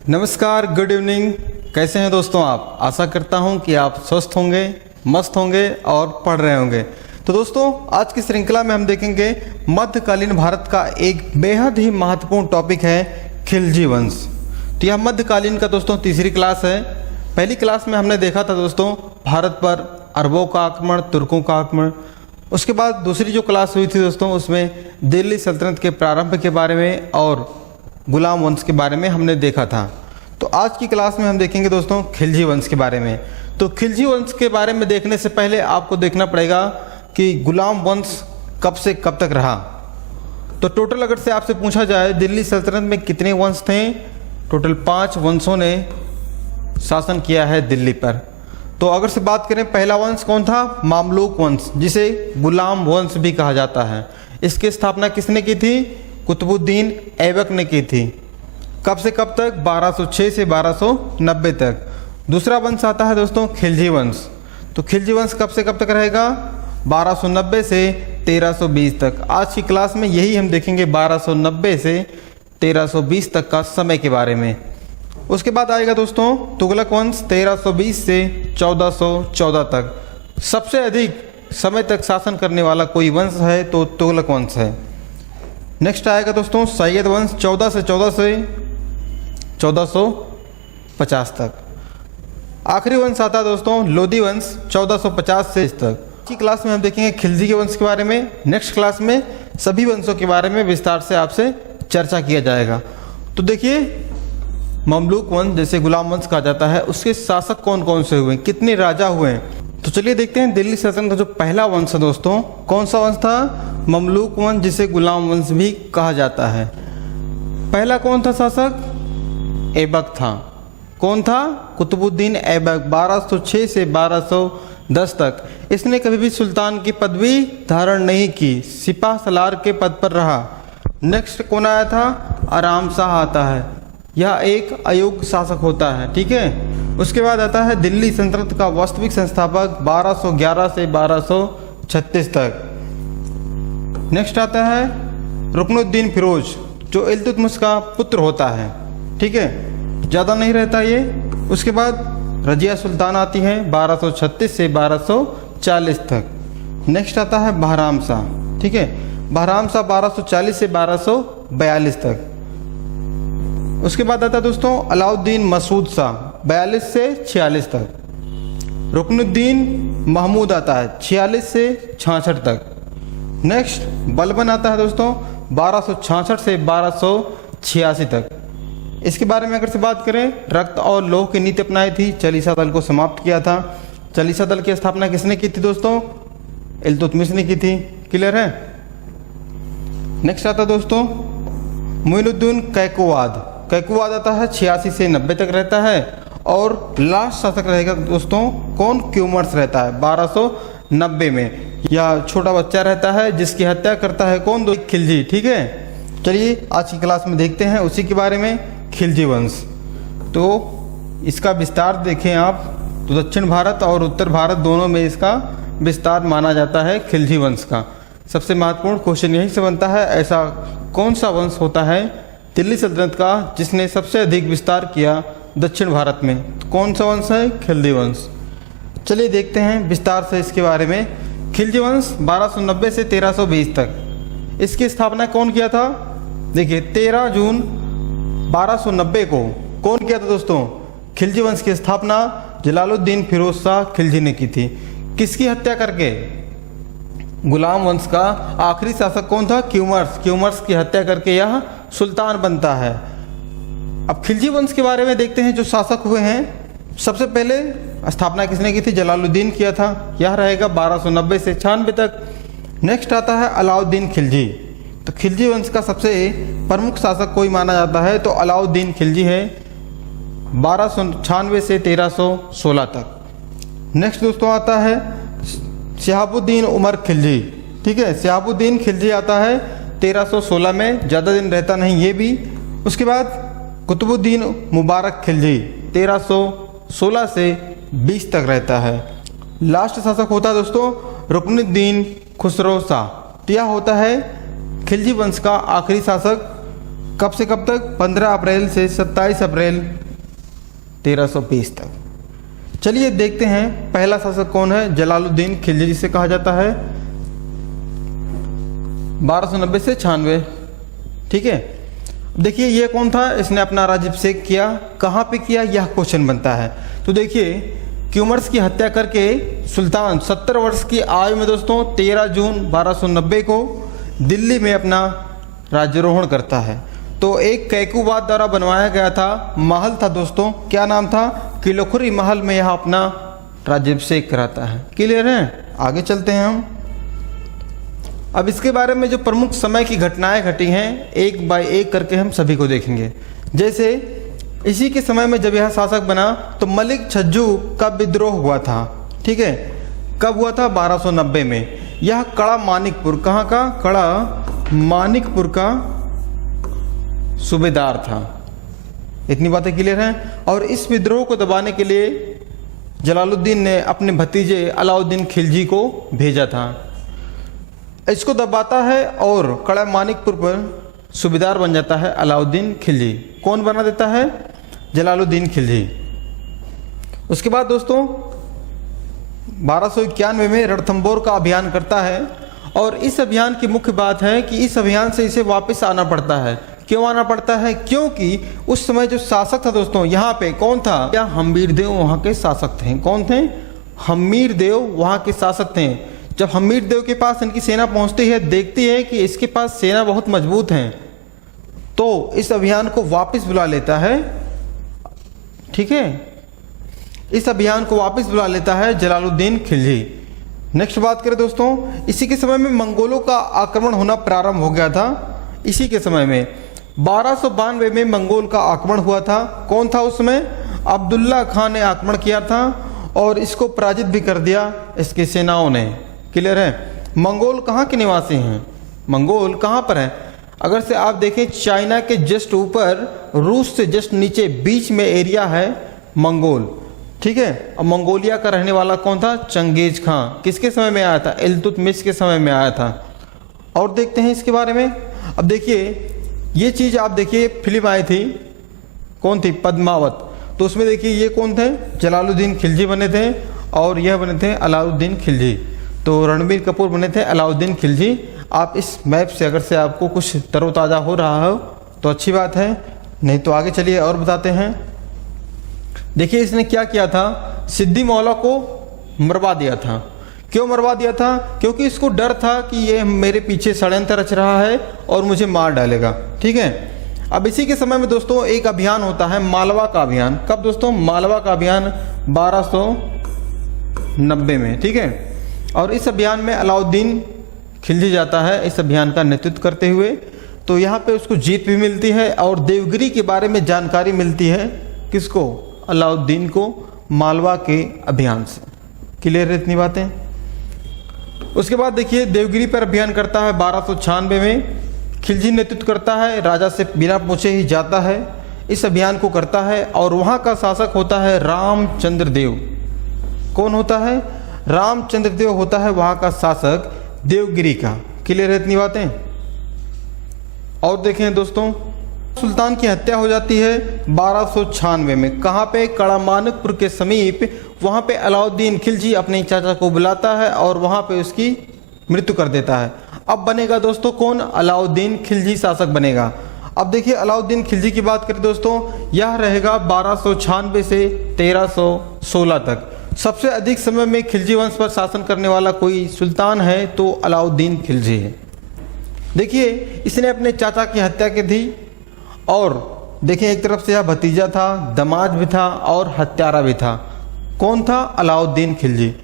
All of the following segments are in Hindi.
नमस्कार, गुड इवनिंग। कैसे हैं दोस्तों आप? आशा करता हूं कि आप स्वस्थ होंगे, मस्त होंगे और पढ़ रहे होंगे। तो दोस्तों, आज की श्रृंखला में हम देखेंगे मध्यकालीन भारत का एक बेहद ही महत्वपूर्ण टॉपिक है खिलजी वंश। तो यह मध्यकालीन का दोस्तों तीसरी क्लास है। पहली क्लास में हमने देखा था दोस्तों भारत पर अरबों का आक्रमण, तुर्कों का आक्रमण। उसके बाद दूसरी जो क्लास हुई थी दोस्तों, उसमें दिल्ली सल्तनत के प्रारंभ के बारे में और गुलाम वंश के बारे में हमने देखा था। तो आज की क्लास में हम देखेंगे दोस्तों खिलजी वंश के बारे में। तो खिलजी वंश के बारे में देखने से पहले आपको देखना पड़ेगा कि गुलाम वंश कब से कब तक रहा। तो टोटल अगर से आपसे पूछा जाए दिल्ली सल्तनत में कितने वंश थे, टोटल 5 वंशों ने शासन किया है दिल्ली पर। तो अगर से बात करें, पहला वंश कौन था? मामलूक वंश, जिसे गुलाम वंश भी कहा जाता है। इसकी स्थापना किसने की थी? कुतुबुद्दीन ऐबक ने की थी। कब से कब तक? 1206 से 1290 तक। दूसरा वंश आता है दोस्तों खिलजी वंश। तो खिलजी वंश कब से कब तक रहेगा? 1290 से 1320 तक। आज की क्लास में यही हम देखेंगे 1290 से 1320 तक का समय के बारे में। उसके बाद आएगा दोस्तों तुगलक वंश, 1320 से 1414 तक। सबसे अधिक समय तक शासन करने वाला कोई वंश है तो तुगलक वंश है। नेक्स्ट आएगा दोस्तों सैयद वंश, 14 से 1450 तक। आखिरी वंश आता है दोस्तों लोधी वंश, 1450 से इस तक। की क्लास में हम देखेंगे खिलजी के वंश के बारे में। नेक्स्ट क्लास में सभी वंशों के बारे में विस्तार से आपसे चर्चा किया जाएगा। तो देखिए, ममलूक वंश जैसे गुलाम वंश कहा जाता है, उसके शासक कौन कौन से हुए, कितने राजा हुए। तो चलिए देखते हैं दिल्ली सल्तनत का जो पहला वंश है दोस्तों, कौन सा वंश था? ममलूक वंश, जिसे गुलाम वंश भी कहा जाता है। पहला कौन था शासक? ऐबक था। कौन था? कुतुबुद्दीन ऐबक, 1206 से 1210 तक। इसने कभी भी सुल्तान की पदवी धारण नहीं की, सिपाह सलार के पद पर रहा। नेक्स्ट कौन आया था? आराम शाह आता है। यह एक अयोग्य शासक होता है, ठीक है। उसके बाद आता है दिल्ली सल्तनत का वास्तविक संस्थापक, 1211 से 1236 तक। नेक्स्ट आता है रुकनुद्दीन फिरोज, जो इल्तुतमिश का पुत्र होता है, ठीक है, ज़्यादा नहीं रहता ये। उसके बाद रजिया सुल्तान आती है, 1236 से 1240 तक। नेक्स्ट आता है बहराम शाह, ठीक है, बहराम शाह 1240 से 1242 तक। उसके बाद आता है दोस्तों अलाउद्दीन मसूद शाह, 42 से 46 तक। रुकनुद्दीन महमूद आता है, 46 से 66 तक। नेक्स्ट बलबन आता है दोस्तों, 1266 से 1286 तक। इसके बारे में अगर से बात करें, रक्त और लौह की नीति अपनाई थी, चालीसा दल को समाप्त किया था। चालीसा दल की स्थापना किसने की थी दोस्तों? इल्तुतमिश ने की थी। क्लियर है। नेक्स्ट आता है दोस्तों मोइनुद्दीन कैकुवाद। कैकुवाद आता है, 86 से 90 तक रहता है। और लास्ट शासक रहेगा दोस्तों कौन? क्यूमर्स रहता है 1290 में। यह छोटा बच्चा रहता है जिसकी हत्या करता है कौन? खिलजी, ठीक है। चलिए आज की क्लास में देखते हैं उसी के बारे में, खिलजी वंश। तो इसका विस्तार देखें आप, तो दक्षिण भारत और उत्तर भारत दोनों में इसका विस्तार माना जाता है खिलजी वंश का। सबसे महत्वपूर्ण क्वेश्चन यही से बनता है, ऐसा कौन सा वंश होता है दिल्ली सल्तनत का जिसने सबसे अधिक विस्तार किया दक्षिण भारत में? कौन सा वंश है? खिलजी वंश। चलिए देखते हैं विस्तार से इसके बारे में। खिलजी वंश 1290 से 1320 तक। इसकी स्थापना कौन किया था? देखिए 13 जून 1290 को कौन किया था दोस्तों? खिलजी वंश की स्थापना जलालुद्दीन फिरोज शाह खिलजी ने की थी। किसकी हत्या करके? गुलाम वंश का आखिरी शासक कौन था? क्यूमर्स। क्यूमर्स की हत्या करके यह सुल्तान बनता है। अब खिलजी वंश के बारे में देखते हैं जो शासक हुए हैं। सबसे पहले स्थापना किसने की थी? जलालुद्दीन किया था। यह रहेगा 1290 से 96 तक। नेक्स्ट आता है अलाउद्दीन खिलजी। तो खिलजी वंश का सबसे प्रमुख शासक कोई माना जाता है तो अलाउद्दीन खिलजी है, 1296 से 1316 तक। नेक्स्ट दोस्तों आता है शहाबुद्दीन उमर खिलजी, ठीक है। शहाबुद्दीन खिलजी आता है 1316 में, ज़्यादा दिन रहता नहीं ये भी। उसके बाद कुतुबुद्दीन मुबारक खिलजी 1316 से 20 तक रहता है। लास्ट शासक होता है दोस्तों रुकनुद्दीन खुसरो शाह। तो यह होता है खिलजी वंश का आखिरी शासक। कब से कब तक? 15 अप्रैल से 27 अप्रैल 1320 तक। चलिए देखते हैं पहला शासक कौन है। जलालुद्दीन खिलजी जिसे कहा जाता है, 1290 से 96। ठीक है, देखिए ये कौन था, इसने अपना राज्याभिषेक किया, कहाँ पे किया, यह क्वेश्चन बनता है। तो देखिए क्यूमर्स की हत्या करके सुल्तान 70 वर्ष की आयु में दोस्तों 13 जून 1290 को दिल्ली में अपना राज्यारोहण करता है। तो एक कैकूबाद द्वारा बनवाया गया था महल था दोस्तों, क्या नाम था? किलोखुरी महल में यह अपना राज्याभिषेक कराता है। क्लियर है? आगे चलते हैं हम। अब इसके बारे में जो प्रमुख समय की घटनाएं घटी हैं एक बाय एक करके हम सभी को देखेंगे। जैसे इसी के समय में जब यह शासक बना तो मलिक छज्जू का विद्रोह हुआ था। ठीक है, कब हुआ था? 1290 में। यह कड़ा मानिकपुर, कहाँ का? कड़ा मानिकपुर का सूबेदार था। इतनी बातें क्लियर हैं। और इस विद्रोह को दबाने के लिए जलालुद्दीन ने अपने भतीजे अलाउद्दीन खिलजी को भेजा था। इसको दबाता है और कड़ा मानिकपुर पर सूबेदार बन जाता है अलाउद्दीन खिलजी। कौन बना देता है? जलालुद्दीन खिलजी। उसके बाद दोस्तों 1291 में रणथंबोर का अभियान करता है और इस अभियान की मुख्य बात है कि इस अभियान से इसे वापस आना पड़ता है। क्यों आना पड़ता है? क्योंकि उस समय जो शासक था दोस्तों यहाँ पे कौन था? या हम्मीर देव वहाँ के शासक थे। कौन थे? हम्मीर देव वहाँ के शासक थे। जब हम्मीर देव के पास इनकी सेना पहुँचती है, देखती है कि इसके पास सेना बहुत मजबूत है, तो इस अभियान को वापस बुला लेता है। ठीक है, इस अभियान को वापस बुला लेता है जलालुद्दीन खिलजी। नेक्स्ट बात करें दोस्तों, इसी के समय में मंगोलों का आक्रमण होना प्रारंभ हो गया था। इसी के समय में 1292 में मंगोल का आक्रमण हुआ था। कौन था उसमें? अब्दुल्ला खान ने आक्रमण किया था और इसको पराजित भी कर दिया इसकी सेनाओं ने। क्लियर है? मंगोल कहाँ के निवासी हैं? मंगोल कहाँ पर है? अगर से आप देखें चाइना के जस्ट ऊपर, रूस से जस्ट नीचे बीच में एरिया है मंगोल। ठीक है, अब मंगोलिया का रहने वाला कौन था? चंगेज खां। किसके समय में आया था? इल्तुतमिश के समय में आया था। और देखते हैं इसके बारे में। अब देखिए ये चीज़ आप देखिए, फिल्म आई थी, कौन थी? पद्मावत। तो उसमें देखिए ये कौन थे? जलालुद्दीन खिलजी बने थे और यह बने थे अलाउद्दीन खिलजी। तो रणबीर कपूर बने थे अलाउद्दीन खिलजी। आप इस मैप से अगर से आपको कुछ तरोताज़ा हो रहा हो तो अच्छी बात है, नहीं तो आगे चलिए और बताते हैं। देखिए इसने क्या किया था? सिद्दी मौला को मरवा दिया था। क्यों मरवा दिया था? क्योंकि इसको डर था कि ये मेरे पीछे षड्यंत्र रच रहा है और मुझे मार डालेगा। ठीक है, अब इसी के समय में दोस्तों एक अभियान होता है मालवा का अभियान। कब दोस्तों? मालवा का अभियान 1290 में। ठीक है, और इस अभियान में अलाउद्दीन खिलजी जाता है इस अभियान का नेतृत्व करते हुए। तो यहाँ पे उसको जीत भी मिलती है और देवगिरी के बारे में जानकारी मिलती है। किसको? अलाउद्दीन को, मालवा के अभियान से। क्लियर है इतनी बातें? उसके बाद देखिए देवगिरी पर अभियान करता है 1296 में। खिलजी नेतृत्व करता है, राजा से बिना पूछे ही जाता है, इस अभियान को करता है और वहाँ का शासक होता है रामचंद्र देव। कौन होता है? रामचंद्र देव होता है वहाँ का शासक देवगिरी का। क्लियर है इतनी बातें? और देखें दोस्तों, सुल्तान की हत्या हो जाती है 1296 में। कहाँ पे? कड़ा मानिकपुर के समीप। वहाँ पे अलाउद्दीन खिलजी अपने चाचा को बुलाता है और वहाँ पे उसकी मृत्यु कर देता है। अब बनेगा दोस्तों कौन? अलाउद्दीन खिलजी शासक बनेगा। अब देखिए अलाउद्दीन खिलजी की बात करें दोस्तों, यह रहेगा 1296 से 1316 तक। सबसे अधिक समय में खिलजी वंश पर शासन करने वाला कोई सुल्तान है तो अलाउद्दीन खिलजी है। देखिए इसने अपने चाचा की हत्या की थी और देखिए एक तरफ से यह भतीजा था, दामाद भी था और हत्यारा भी था। कौन था? अलाउद्दीन खिलजी।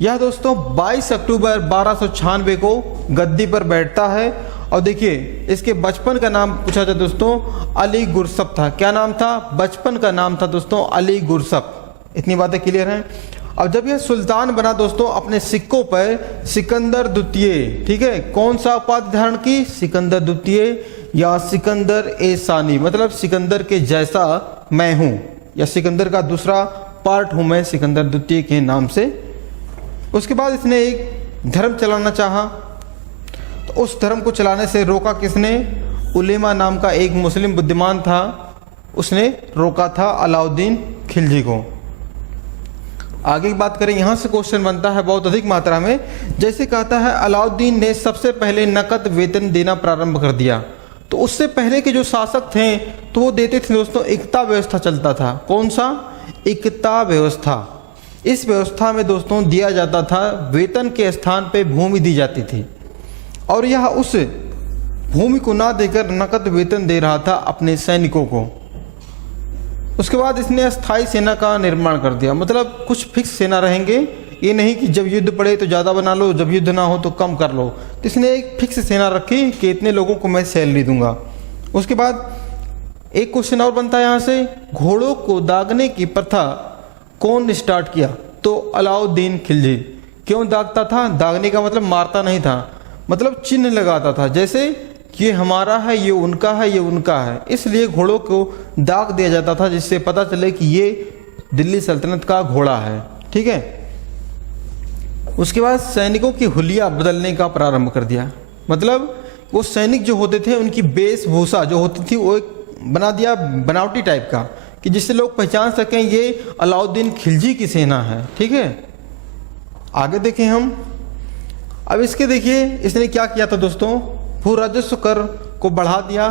यह दोस्तों 22 अक्टूबर 1296 को गद्दी पर बैठता है और देखिए इसके बचपन का नाम पूछा जाए दोस्तों, अली गुरसप था। क्या नाम था? बचपन का नाम था दोस्तों अली गुरसप। इतनी बातें क्लियर हैं? अब जब यह सुल्तान बना दोस्तों, अपने सिक्कों पर सिकंदर द्वितीय, ठीक है, कौन सा उपाधि धारण की? सिकंदर द्वितीय या सिकंदर ए सानी, मतलब सिकंदर के जैसा मैं हूँ या सिकंदर का दूसरा पार्ट हूँ मैं, सिकंदर द्वितीय के नाम से। उसके बाद इसने एक धर्म चलाना चाहा तो उस धर्म को चलाने से रोका किसने? उलेमा नाम का एक मुस्लिम बुद्धिमान था, उसने रोका था अलाउद्दीन खिलजी को। आगे की बात करें, यहाँ से क्वेश्चन बनता है बहुत अधिक मात्रा में। जैसे कहता है अलाउद्दीन ने सबसे पहले नकद वेतन देना प्रारंभ कर दिया, तो उससे पहले के जो शासक थे तो वो देते थे दोस्तों, एकता व्यवस्था चलता था। कौन सा? एकता व्यवस्था। इस व्यवस्था में दोस्तों दिया जाता था, वेतन के स्थान पे भूमि दी जाती थी, और यह उस भूमि को ना देकर नकद वेतन दे रहा था अपने सैनिकों को। उसके बाद इसने अस्थायी सेना का निर्माण कर दिया, मतलब कुछ फिक्स सेना रहेंगे, ये नहीं कि जब युद्ध पड़े तो ज़्यादा बना लो, जब युद्ध ना हो तो कम कर लो। तो इसने एक फिक्स सेना रखी कि इतने लोगों को मैं सैलरी दूंगा। उसके बाद एक क्वेश्चन और बनता है यहाँ से, घोड़ों को दागने की प्रथा कौन स्टार्ट किया? तो अलाउद्दीन खिलजी। क्यों दागता था? दागने का मतलब मारता नहीं था, मतलब चिन्ह लगाता था, जैसे ये हमारा है, ये उनका है, ये उनका है। इसलिए घोड़ों को दाग दिया जाता था, जिससे पता चले कि ये दिल्ली सल्तनत का घोड़ा है। ठीक है। उसके बाद सैनिकों की हुलिया बदलने का प्रारंभ कर दिया, मतलब वो सैनिक जो होते थे उनकी वेशभूषा जो होती थी वो एक बना दिया बनावटी टाइप का, कि जिससे लोग पहचान सकें ये अलाउद्दीन खिलजी की सेना है। ठीक है। आगे देखें हम, अब इसके देखिए इसने क्या किया था दोस्तों, भू राजस्व कर को बढ़ा दिया,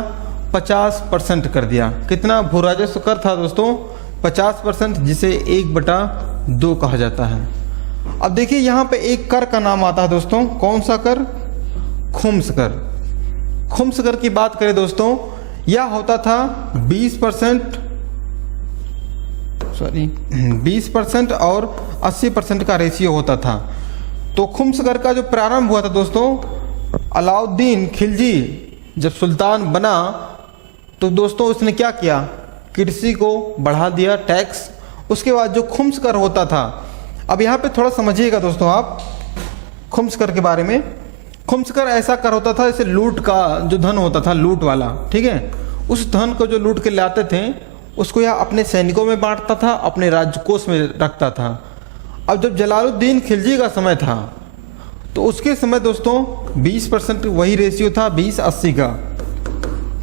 50% कर दिया। कितना भू राजस्व कर था दोस्तों? 50%, जिसे 1/2 कहा जाता है। अब देखिए यहाँ पे एक कर का नाम आता है दोस्तों, कौन सा कर? खुम्स कर। खुम्स कर की बात करें दोस्तों, यह होता था 20% और 80% का रेशियो होता था। तो खुम्स कर का जो प्रारंभ हुआ था दोस्तों, अलाउद्दीन खिलजी जब सुल्तान बना तो दोस्तों उसने क्या किया, कृषि को बढ़ा दिया, टैक्स। उसके बाद जो खुम्स कर होता था, अब यहाँ पे थोड़ा समझिएगा दोस्तों आप खुम्स कर के बारे में। खुम्स कर ऐसा कर होता था जैसे लूट का जो धन होता था, लूट वाला, ठीक है, उस धन को जो लूट के लाते थे उसको यह अपने सैनिकों में बांटता था, अपने राजकोष में रखता था। अब जब जलालुद्दीन खिलजी का समय था तो उसके समय दोस्तों 20% वही रेशियो था, 20-80 का।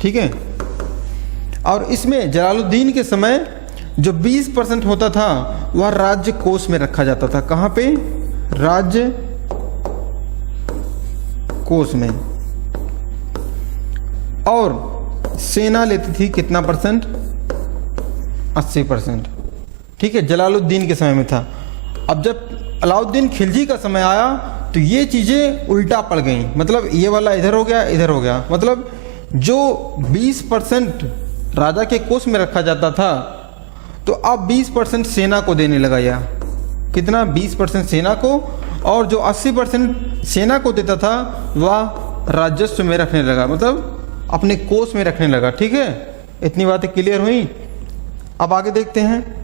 ठीक है। और इसमें जलालुद्दीन के समय जो 20% होता था वह राज्य कोष में रखा जाता था। कहाँ पे? राज्य कोष में। और सेना लेती थी कितना परसेंट? 80%। ठीक है, जलालुद्दीन के समय में था। अब जब अलाउद्दीन खिलजी का समय आया तो ये चीज़ें उल्टा पड़ गई, मतलब ये वाला इधर हो गया, इधर हो गया। मतलब जो 20% राजा के कोष में रखा जाता था तो अब 20% सेना को देने लगा। या कितना? 20% सेना को, और जो 80% सेना को देता था वह राजस्व में रखने लगा, मतलब अपने कोष में रखने लगा। ठीक है, इतनी बातें क्लियर हुई। अब आगे देखते हैं।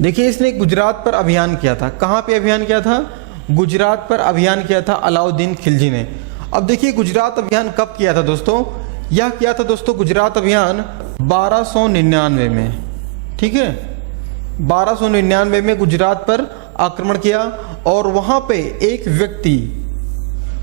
देखिए इसने गुजरात पर अभियान किया था। कहाँ पे अभियान किया था? गुजरात पर अभियान किया था अलाउद्दीन खिलजी ने। अब देखिए गुजरात अभियान कब किया था दोस्तों? यह किया था दोस्तों गुजरात अभियान 1299 में। ठीक है, 1299 में गुजरात पर आक्रमण किया और वहाँ पे एक व्यक्ति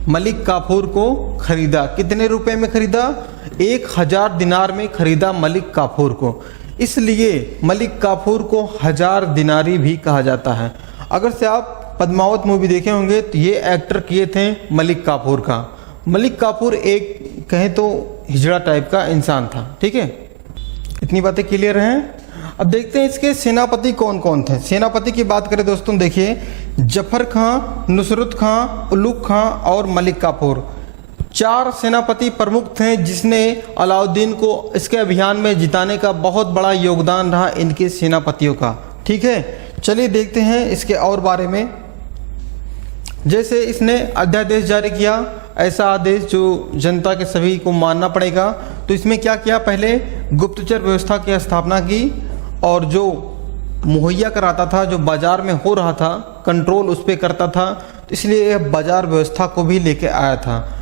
मलिक काफूर को खरीदा। कितने रुपए में खरीदा? 1000 दिनार में खरीदा मलिक काफूर को। इसलिए मलिक काफूर को 1000 दिनारी भी कहा जाता है। अगर से आप पद्मावत मूवी देखे होंगे तो ये एक्टर किए थे मलिक काफूर का। मलिक काफूर एक कहें तो हिजड़ा टाइप का इंसान था। ठीक है, इतनी बातें क्लियर हैं। अब देखते हैं इसके सेनापति कौन कौन थे। सेनापति की बात करें दोस्तों, देखिए जफर खां, नुसरत खां, उलुग खां और मलिक काफूर, 4 सेनापति प्रमुख थे जिसने अलाउद्दीन को इसके अभियान में जिताने का बहुत बड़ा योगदान रहा इनके सेनापतियों का। ठीक है, चलिए देखते हैं इसके और बारे में। जैसे इसने अध्यादेश जारी किया, ऐसा आदेश जो जनता के सभी को मानना पड़ेगा। तो इसमें क्या किया? पहले गुप्तचर व्यवस्था की स्थापना की और जो मुहैया कराता था, जो बाजार में हो रहा था कंट्रोल उस पर करता था, तो इसलिए यह बाजार व्यवस्था को भी लेके आया था।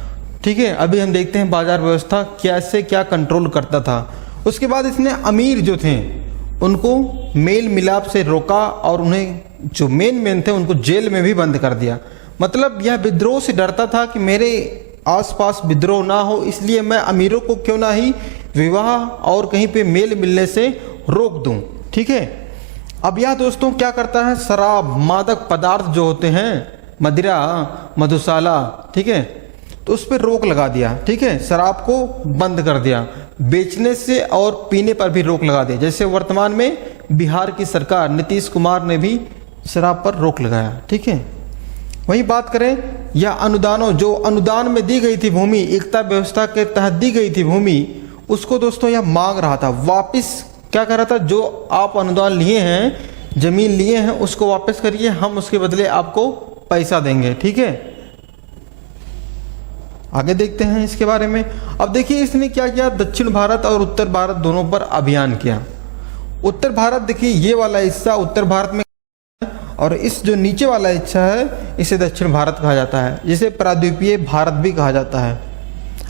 ठीक है, अभी हम देखते हैं बाजार व्यवस्था कैसे क्या कंट्रोल करता था। उसके बाद इसने अमीर जो थे उनको मेल मिलाप से रोका और उन्हें जो मेन थे उनको जेल में भी बंद कर दिया। मतलब यह विद्रोह से डरता था कि मेरे आसपास विद्रोह ना हो, इसलिए मैं अमीरों को क्यों ना ही विवाह और कहीं पे मेल मिलने से रोक दूं। ठीक है। अब यह दोस्तों क्या करता है, शराब मादक पदार्थ जो होते हैं, मदिरा मधुशाला, ठीक है, तो उस पर रोक लगा दिया। ठीक है, शराब को बंद कर दिया, बेचने से और पीने पर भी रोक लगा दिया। जैसे वर्तमान में बिहार की सरकार नीतीश कुमार ने भी शराब पर रोक लगाया। ठीक है। वहीं बात करें या अनुदानों, जो अनुदान में दी गई थी भूमि, एकता व्यवस्था के तहत दी गई थी भूमि, उसको दोस्तों यह मांग रहा था वापिस। क्या कर रहा था, जो आप अनुदान लिए हैं, जमीन लिए हैं, उसको वापस करिए, हम उसके बदले आपको पैसा देंगे। ठीक है। आगे देखते हैं इसके बारे में। अब देखिए इसने क्या किया, दक्षिण भारत और उत्तर भारत दोनों पर अभियान किया। उत्तर भारत देखिए ये वाला हिस्सा उत्तर भारत में, और इस जो नीचे वाला हिस्सा है इसे दक्षिण भारत कहा जाता है, जिसे प्राद्वीपीय भारत भी कहा जाता है।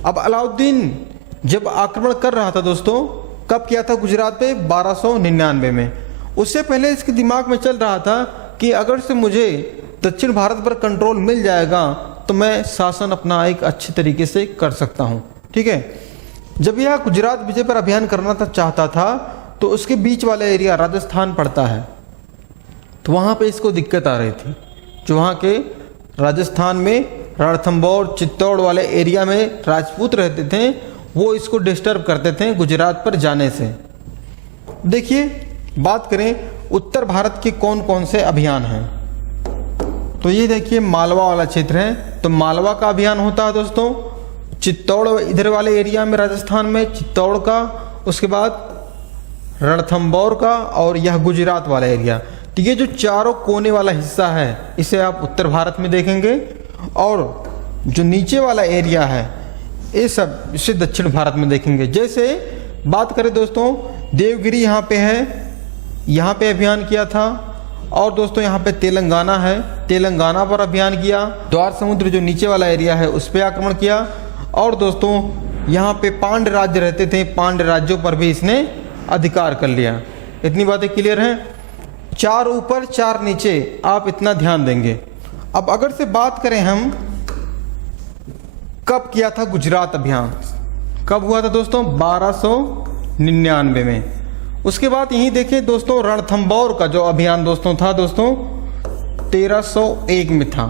अब अलाउद्दीन जब आक्रमण कर रहा था दोस्तों, कब किया था गुजरात पे, 1299 में। उससे पहले इसके दिमाग में चल रहा था कि अगर से मुझे दक्षिण भारत पर कंट्रोल मिल जाएगा तो मैं शासन अपना एक अच्छे तरीके से कर सकता हूँ। ठीक है। जब यह गुजरात विजय पर अभियान करना चाहता था तो उसके बीच वाला एरिया राजस्थान पड़ता है, तो वहाँ पे इसको दिक्कत आ रही थी। जो वहाँ के राजस्थान में रणथंभौर चित्तौड़ वाले एरिया में राजपूत रहते थे, वो इसको डिस्टर्ब करते थे गुजरात पर जाने से। देखिए बात करें उत्तर भारत के कौन कौन से अभियान हैं, तो ये देखिए मालवा वाला क्षेत्र है, तो मालवा का अभियान होता है दोस्तों। चित्तौड़ इधर वाले एरिया में राजस्थान में चित्तौड़ का, उसके बाद रणथंभौर का, और यह गुजरात वाला एरिया। तो ये जो चारों कोने वाला हिस्सा है इसे आप उत्तर भारत में देखेंगे, और जो नीचे वाला एरिया है ये सब इसे दक्षिण भारत में देखेंगे। जैसे बात करें दोस्तों, देवगिरी यहाँ पे है, यहाँ पे अभियान किया था। और दोस्तों यहाँ पे तेलंगाना है, तेलंगाना पर अभियान किया। द्वार समुद्र जो नीचे वाला एरिया है उस पर आक्रमण किया। और दोस्तों यहाँ पे पांड्य राज्य रहते थे, पांड्य राज्यों पर भी इसने अधिकार कर लिया। इतनी बातें क्लियर हैं। 4 ऊपर 4 नीचे, आप इतना ध्यान देंगे। अब अगर से बात करें हम कब किया था गुजरात अभियान, कब हुआ था दोस्तों, 1299 में। उसके बाद यहीं देखें दोस्तों रणथंभौर का जो अभियान दोस्तों था दोस्तों 1301 में था।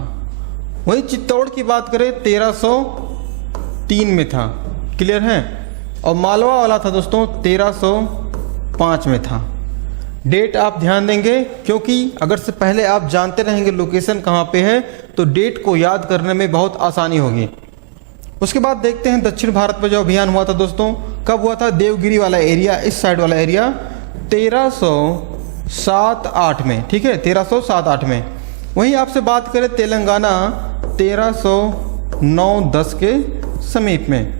वहीं चित्तौड़ की बात करें 1303 में था। क्लियर है। और मालवा वाला था दोस्तों 1305 में था। डेट आप ध्यान देंगे, क्योंकि अगर से पहले आप जानते रहेंगे लोकेशन कहाँ पे है तो डेट को याद करने में बहुत आसानी होगी। उसके बाद देखते हैं दक्षिण भारत में जो अभियान हुआ था दोस्तों, कब हुआ था, देवगिरी वाला एरिया, इस साइड वाला एरिया 1307-8 में। ठीक है, 1307-8 में। वहीं आपसे बात करें तेलंगाना 1309-10 के समीप में।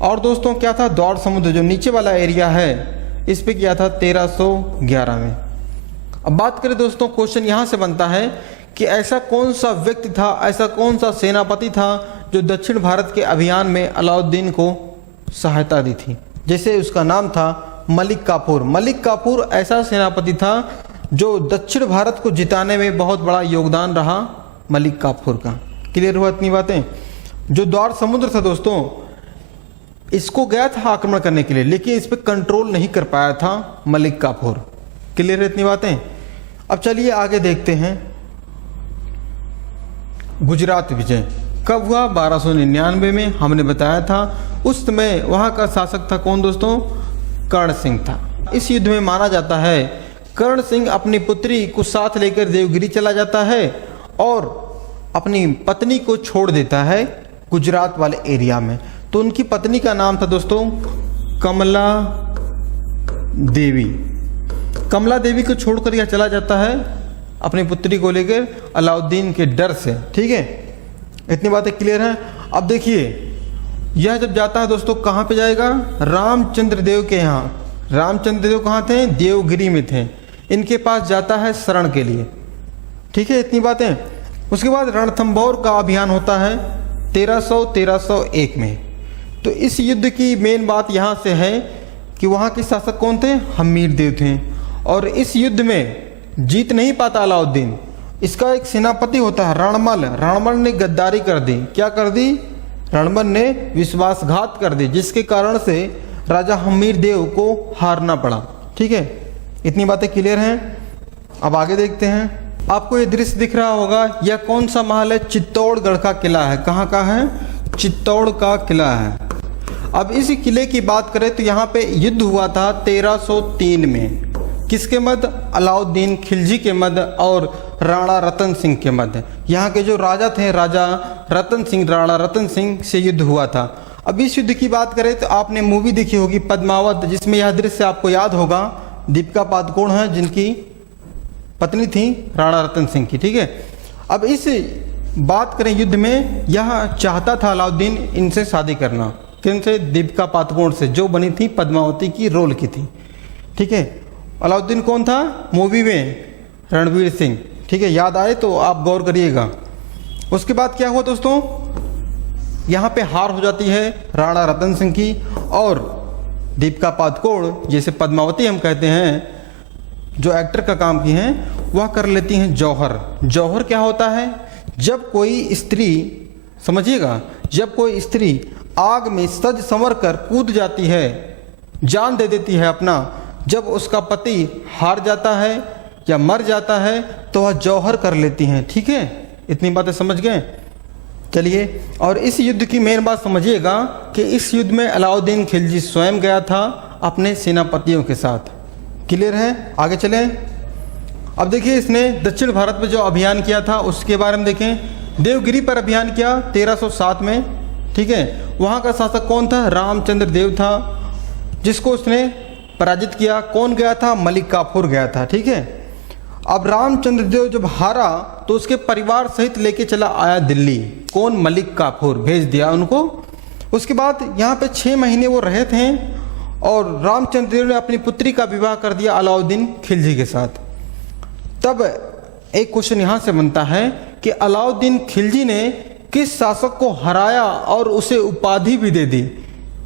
और दोस्तों क्या था, द्वार समुद्र जो नीचे वाला एरिया है इस पे किया था 1311 में। अब बात करें दोस्तों, क्वेश्चन यहाँ से बनता है कि ऐसा कौन सा व्यक्ति था, ऐसा कौन सा सेनापति था जो दक्षिण भारत के अभियान में अलाउद्दीन को सहायता दी थी। जैसे उसका नाम था मलिक काफूर। मलिक काफूर ऐसा सेनापति था जो दक्षिण भारत को जिताने में बहुत बड़ा योगदान रहा मलिक काफूर का। क्लियर हुआ इतनी बातें। जो द्वार समुद्र था दोस्तों, इसको गया था आक्रमण करने के लिए, लेकिन इस पर कंट्रोल नहीं कर पाया था मलिक काफूर। क्लियर है इतनी बातें। अब चलिए आगे देखते हैं। गुजरात विजय कब हुआ, 1299 में। हमने बताया था उस समय वहाँ का शासक था कौन दोस्तों, कर्ण सिंह था। इस युद्ध में माना जाता है कर्ण सिंह अपनी पुत्री को साथ लेकर देवगिरी चला जाता है और अपनी पत्नी को छोड़ देता है गुजरात वाले एरिया में। तो उनकी पत्नी का नाम था दोस्तों कमला देवी। कमला देवी को छोड़कर यह चला जाता है अपनी पुत्री को लेकर अलाउद्दीन के डर से। ठीक है, इतनी बातें क्लियर हैं। अब देखिए यह जब जाता है दोस्तों कहाँ पे जाएगा, रामचंद्र देव के यहाँ। रामचंद्र देव कहाँ थे, देवगिरी में थे। इनके पास जाता है शरण के लिए। ठीक है, इतनी बातें। उसके बाद रणथंभौर का अभियान होता है 1301 में। तो इस युद्ध की मेन बात यहाँ से है कि वहाँ के शासक कौन थे, हमीर देव थे। और इस युद्ध में जीत नहीं पाता अलाउद्दीन। इसका एक सेनापति होता है रणमल। रणमल ने गद्दारी कर दी। क्या कर दी, रणबन ने विश्वासघात कर दी, जिसके कारण से राजा हमीर देव को हारना पड़ा। ठीक है, इतनी बातें क्लियर हैं। अब आगे देखते हैं। आपको ये दृश्य दिख रहा होगा, यह कौन सा महल है? चित्तौड़गढ़ का किला है। कहाँ का है? चित्तौड़ का किला है। अब इस किले की बात करें तो यहाँ पे युद्ध हुआ था 1303 में। किसके मध्य? अलाउद्दीन खिलजी के मध्य और राणा रतन सिंह के मध्य। यहाँ के जो राजा थे, राजा रतन सिंह, राणा रतन सिंह से युद्ध हुआ था। अब इस युद्ध की बात करें तो आपने मूवी देखी होगी पद्मावत, जिसमें यह दृश्य आपको याद होगा। दीपिका पादुकोण है जिनकी पत्नी थी राणा रतन सिंह की। ठीक है, अब इस बात करें युद्ध में, यह चाहता था अलाउद्दीन इनसे शादी करना। किनसे? दीपिका पादुकोण से, जो बनी थी पद्मावती की रोल की थी। ठीक है, अलाउद्दीन कौन था मूवी में? रणवीर सिंह। ठीक है, याद आए तो आप गौर करिएगा। उसके बाद क्या हुआ दोस्तों, यहाँ पे हार हो जाती है राणा रतन सिंह की, और दीपिका पादुकोण, जैसे पद्मावती हम कहते हैं, जो एक्टर का काम की हैं, वह कर लेती हैं जौहर। जौहर क्या होता है? जब कोई स्त्री, समझिएगा, जब कोई स्त्री आग में सज संवर कर कूद जाती है, जान दे देती है अपना, जब उसका पति हार जाता है या मर जाता है तो वह जौहर कर लेती हैं। ठीक है, इतनी बातें समझ गए। चलिए, और इस युद्ध की मेन बात समझिएगा कि इस युद्ध में अलाउद्दीन खिलजी स्वयं गया था अपने सेनापतियों के साथ। क्लियर है? आगे चलें। अब देखिए, इसने दक्षिण भारत में जो अभियान किया था उसके बारे में देखें। देवगिरी पर अभियान किया 1307 में। ठीक है, वहाँ का शासक कौन था? रामचंद्र देव था, जिसको उसने पराजित किया। कौन गया था? मलिक काफूर गया था। ठीक है, अब रामचंद्र देव जब हारा तो उसके परिवार सहित लेके चला आया दिल्ली। कौन? मलिक काफूर, भेज दिया उनको। उसके बाद यहाँ पे 6 महीने वो रहे थे, और रामचंद्र देव ने अपनी पुत्री का विवाह कर दिया अलाउद्दीन खिलजी के साथ। तब एक क्वेश्चन यहाँ से बनता है कि अलाउद्दीन खिलजी ने किस शासक को हराया और उसे उपाधि भी दे दी?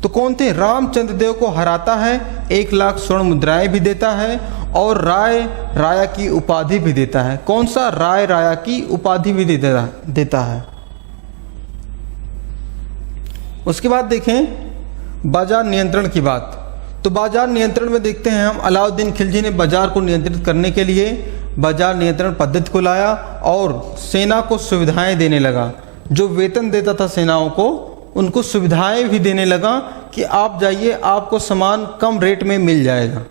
तो कौन थे? रामचंद्र देव को हराता है, 1 लाख स्वर्ण मुद्राएं भी देता है, और राय राया की उपाधि भी देता है। कौन सा? राय राया की उपाधि भी देता है। उसके बाद देखें बाजार नियंत्रण की बात। तो बाजार नियंत्रण में देखते हैं हम, अलाउद्दीन खिलजी ने बाजार को नियंत्रित करने के लिए बाजार नियंत्रण पद्धति को लाया और सेना को सुविधाएं देने लगा। जो वेतन देता था सेनाओं को, उनको सुविधाएं भी देने लगा कि आप जाइए, आपको सामान कम रेट में मिल जाएगा।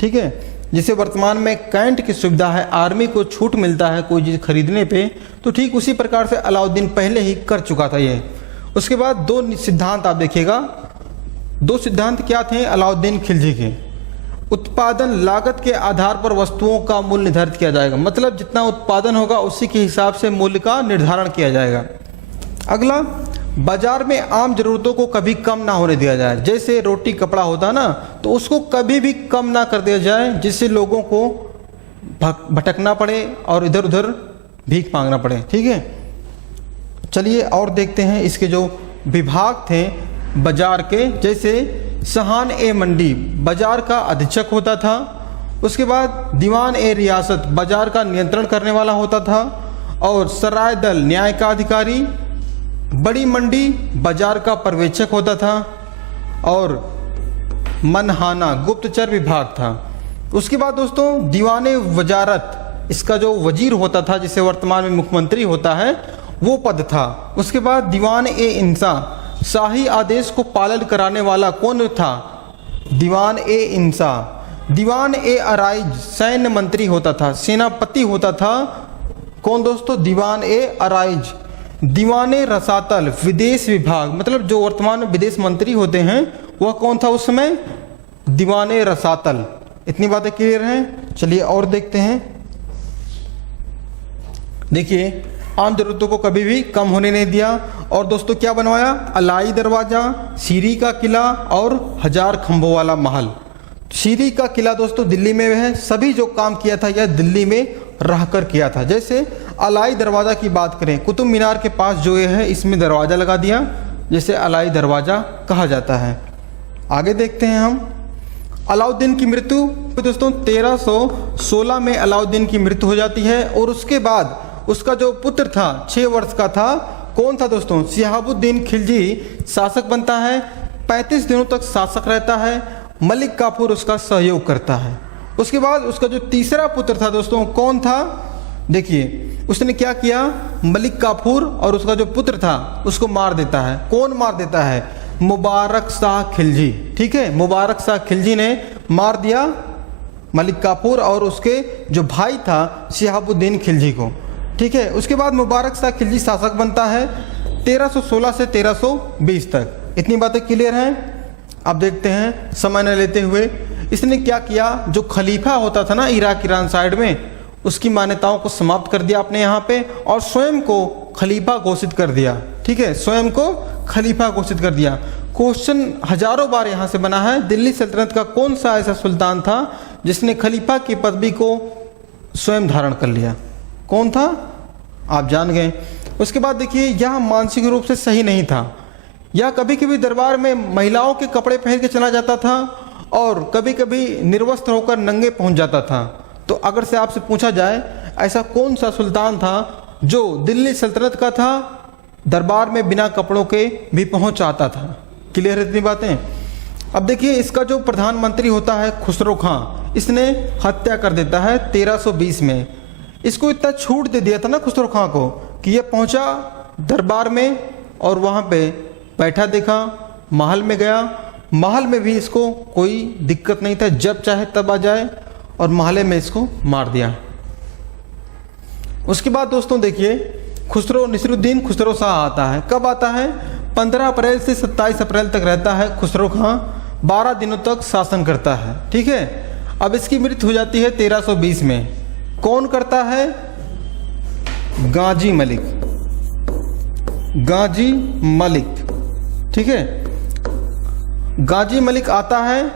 ठीक है, जैसे वर्तमान में कैंट की सुविधा है, आर्मी को छूट मिलता है कोई चीज़ खरीदने पे, तो ठीक उसी प्रकार से अलाउद्दीन पहले ही कर चुका था ये। उसके बाद 2 सिद्धांत आप देखिएगा। 2 सिद्धांत क्या थे अलाउद्दीन खिलजी के? उत्पादन लागत के आधार पर वस्तुओं का मूल्य निर्धारित किया जाएगा, मतलब जितना उत्पादन होगा उसी के हिसाब से मूल्य का निर्धारण किया जाएगा। अगला, बाजार में आम जरूरतों को कभी कम ना होने दिया जाए। जैसे रोटी कपड़ा होता है ना, तो उसको कभी भी कम ना कर दिया जाए, जिससे लोगों को भटकना पड़े और इधर उधर भीख मांगना पड़े। ठीक है, चलिए और देखते हैं इसके जो विभाग थे बाजार के। जैसे सहान ए मंडी बाजार का अधीक्षक होता था। उसके बाद दीवान ए रियासत बाजार का नियंत्रण करने वाला होता था, और सराय दल न्याय का अधिकारी। बड़ी मंडी बाजार का पर्यवेक्षक होता था, और मनहाना गुप्तचर विभाग था। उसके बाद दोस्तों दीवाने वजारत, इसका जो वजीर होता था, जिसे वर्तमान में मुख्यमंत्री होता है, वो पद था। उसके बाद दीवान ए इंसा, शाही आदेश को पालन कराने वाला कौन था? दीवान ए इंसा। दीवान ए अराइज सैन्य मंत्री होता था, सेनापति होता था। कौन दोस्तों? दीवान ए अराइज। दीवाने रसातल विदेश विभाग, मतलब जो वर्तमान में विदेश मंत्री होते हैं, वह कौन था उस समय? दीवाने रसातल। इतनी बातें क्लियर हैं। चलिए और देखते हैं। देखिए, आम जरूरतों को कभी भी कम होने नहीं दिया। और दोस्तों क्या बनवाया? अलाई दरवाजा, सीरी का किला और 1000 खंभों वाला महल। सीरी का किला दोस्तों दिल्ली में है। सभी जो काम किया था यह दिल्ली में रहकर किया था। जैसे अलाई दरवाजा की बात करें, कुतुब मीनार के पास जो ये है, इसमें दरवाजा लगा दिया, जिसे अलाई दरवाजा कहा जाता है। आगे देखते हैं हम। अलाउद्दीन की मृत्यु दोस्तों 1316 में अलाउद्दीन की मृत्यु हो जाती है, और उसके बाद उसका जो पुत्र था 6 वर्ष का था, कौन था दोस्तों? शिहाबुद्दीन खिलजी शासक बनता है, 35 दिनों तक शासक रहता है, मलिक काफूर उसका सहयोग करता है। उसके बाद उसका जो तीसरा पुत्र था दोस्तों, कौन था? देखिए उसने क्या किया, मलिक काफूर और उसका जो पुत्र था उसको मार देता है। कौन मार देता है? मुबारक शाह खिलजी। ठीक है, मुबारक शाह खिलजी ने मार दिया मलिक काफूर और उसके जो भाई था शिहाबुद्दीन खिलजी को। ठीक है, उसके बाद मुबारक शाह खिलजी शासक बनता है 1316 से 1320 तक। इतनी बातें क्लियर हैं? अब देखते हैं समय न लेते हुए इसने क्या किया। जो खलीफा होता था ना इराक ईरान साइड में, उसकी मान्यताओं को समाप्त कर दिया आपने यहाँ पे और स्वयं को खलीफा घोषित कर दिया। ठीक है, स्वयं को खलीफा घोषित कर दिया। क्वेश्चन हजारों बार यहाँ से बना है, दिल्ली सल्तनत का कौन सा ऐसा सुल्तान था जिसने खलीफा की पदवी को स्वयं धारण कर लिया? कौन था? आप जान गए। उसके बाद देखिए यह मानसिक रूप से सही नहीं था। यह कभी कभी दरबार में महिलाओं के कपड़े पहन के चला जाता था और कभी कभी निर्वस्त्र होकर नंगे पहुंच जाता था। तो अगर से आपसे पूछा जाए ऐसा कौन सा सुल्तान था जो दिल्ली सल्तनत का था, दरबार में बिना कपड़ों के भी पहुंच आता था? क्लियर है इतनी बातें? अब देखिए इसका जो प्रधानमंत्री होता है खुसरो खां, इसने हत्या कर देता है 1320 में। इसको इतना छूट दे दिया था ना खुसरो खां को कि ये पहुंचा दरबार में और वहाँ पे बैठा, देखा, महल में गया। महल में भी इसको कोई दिक्कत नहीं था, जब चाहे तब आ जाए, और महल में इसको मार दिया। उसके बाद दोस्तों देखिए खुसरो नसीरुद्दीन खुसरो शाह आता है। कब आता है? 15 अप्रैल से 27 अप्रैल तक रहता है खुसरो खां, 12 दिनों तक शासन करता है। ठीक है, अब इसकी मृत्यु हो जाती है 1320 में। कौन करता है? गाजी मलिक। गाजी मलिक। ठीक है, गाजी मलिक आता है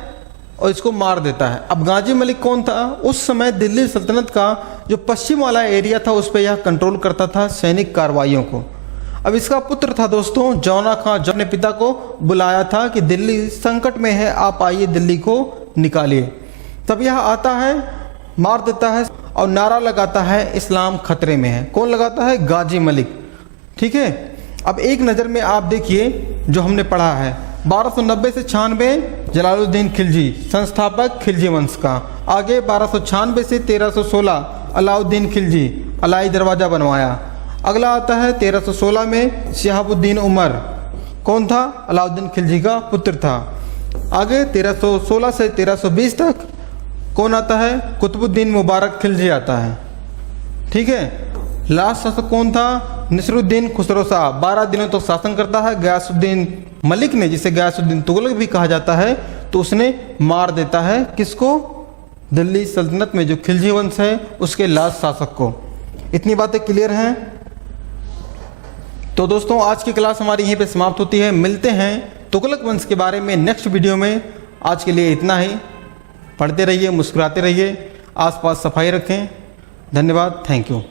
और इसको मार देता है। अब गाजी मलिक कौन था? उस समय दिल्ली सल्तनत का जो पश्चिम वाला एरिया था उस पर यह कंट्रोल करता था सैनिक कार्रवाइयों को। अब इसका पुत्र था दोस्तों जौना खां, जो अपने पिता को बुलाया था कि दिल्ली संकट में है, आप आइए दिल्ली को निकालिए। तब यह आता है, मार देता है और नारा लगाता है इस्लाम खतरे में है। कौन लगाता है? गाजी मलिक। ठीक है, अब एक नज़र में आप देखिए जो हमने पढ़ा है 1290 से 96 जलालुद्दीन खिलजी, संस्थापक खिलजी वंश का। आगे 1296 से 1316 अलाउद्दीन खिलजी, अलाई दरवाज़ा बनवाया। अगला आता है 1316 में शिहाबुद्दीन उमर। कौन था? अलाउद्दीन खिलजी का पुत्र था। आगे 1316 से 1320 तक कौन आता है? कुतुबुद्दीन मुबारक खिलजी आता है। ठीक है, लास्ट शासक कौन था? नसीरुद्दीन खुसरो शाह, 12 दिनों तक शासन करता है। गयासुद्दीन मलिक ने, जिसे गयासुद्दीन तुगलक भी कहा जाता है, तो उसने मार देता है किसको? दिल्ली सल्तनत में जो खिलजी वंश है उसके लास्ट शासक को। इतनी बातें क्लियर हैं? तो दोस्तों आज की क्लास हमारी यहीं पे समाप्त होती है। मिलते हैं तुगलक वंश के बारे में नेक्स्ट वीडियो में। आज के लिए इतना ही। पढ़ते रहिए, मुस्कुराते रहिए, आसपास सफाई रखें। धन्यवाद, थैंक यू।